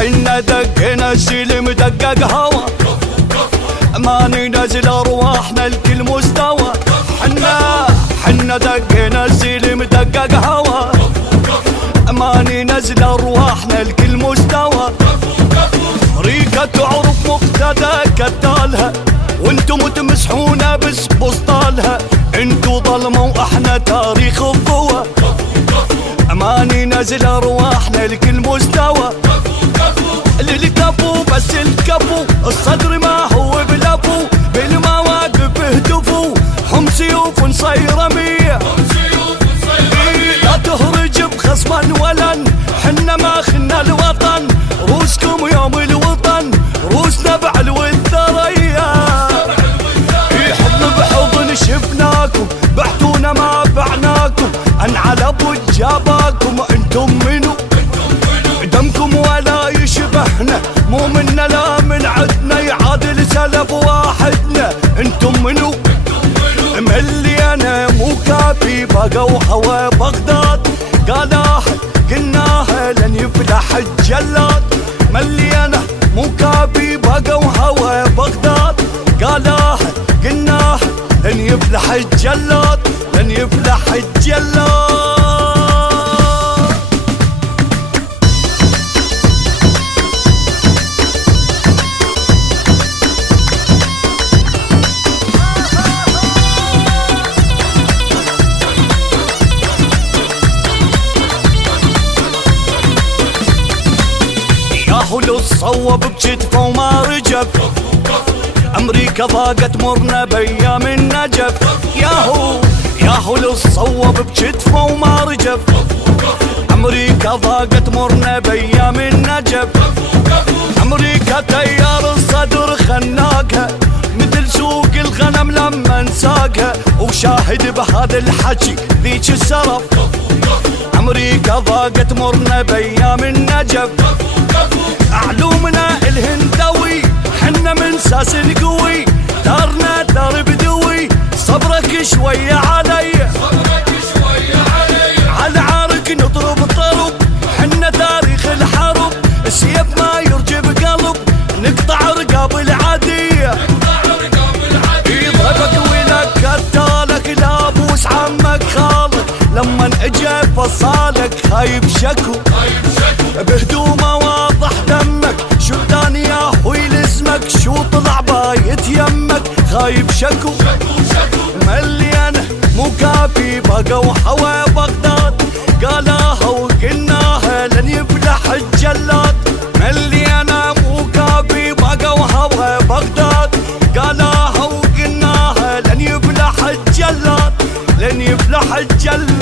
حنا دقنا السلم دقق هوا، ما ننزل ارواحنا لكل مستوى. حنا دقنا السلم دقق هوا، ما ننزل ارواحنا لكل مستوى. ريقة تعرف مقتدى كتالها، وانتم تمسحونا بس بسطالها. انتو ظلمة واحنا تاريخ الضوى، ما ننزل ارواحنا لكل مستوى. للكفو بس الكفو، الصدر ما هو بلفو، بالمواقف اهتفوا، هم سيوف نصير مية. لا تهرج بخصما ولن، حنا ما خنا الوطن، روسكم يوم الوطن، روسنا بعلو الثريا. حضن بحضن شفناكم، بعتونا ما بعناكم، انعلب وجاباكم. انتم منو؟ دمكم ولا يشبهنا، مو منا لا من عدنا، يعادل سلف واحدنا. انتم منو؟ مليانة مو كافي، بقوا هوا بغداد قالها قلناها لن يفلح الجلاد. مليانة مو كافي، بقوا هوا بغداد قالها قلناها لن يفلح الجلاد، لن يفلح الجلاد. ياهو صوب بجتفه وما رجف، امريكا ضاقت مرنا بايام النجف. ياهو صوب بجتفه وما رجف، امريكا ضاقت مرنا بايام النجف. امريكا تيار الصدر خناقها، مثل سوق الغنم لما نساقها، وشاهد بهذا الحكي ذيك السرف. امريكا ضاقت مرنا بايام النجف، علومنا الهندوي حنا من ساس القوي، دارنا دار بدوي. صبرك شوية علي، على عارك نضرب طرب، حنا تاريخ الحرب، السيف ما يرجب قلب، نقطع رقاب العادية. يضربك ولك قتالك، لابوس عمك خالك، لما اجى فصالك خايب شكو، بهدومه واضح دمك. شو الثاني يا اخوي لزمك، شو طلع بايت يمك، خايب شكو. مليانة مو كافي، بقوا هوا بغداد قالها وقلناها لن يفلح الجلاد. مليانة مو كافي، بقوا هوا بغداد قالها وقلناها لن يفلح الجلاد، لن يفلح الجلاد.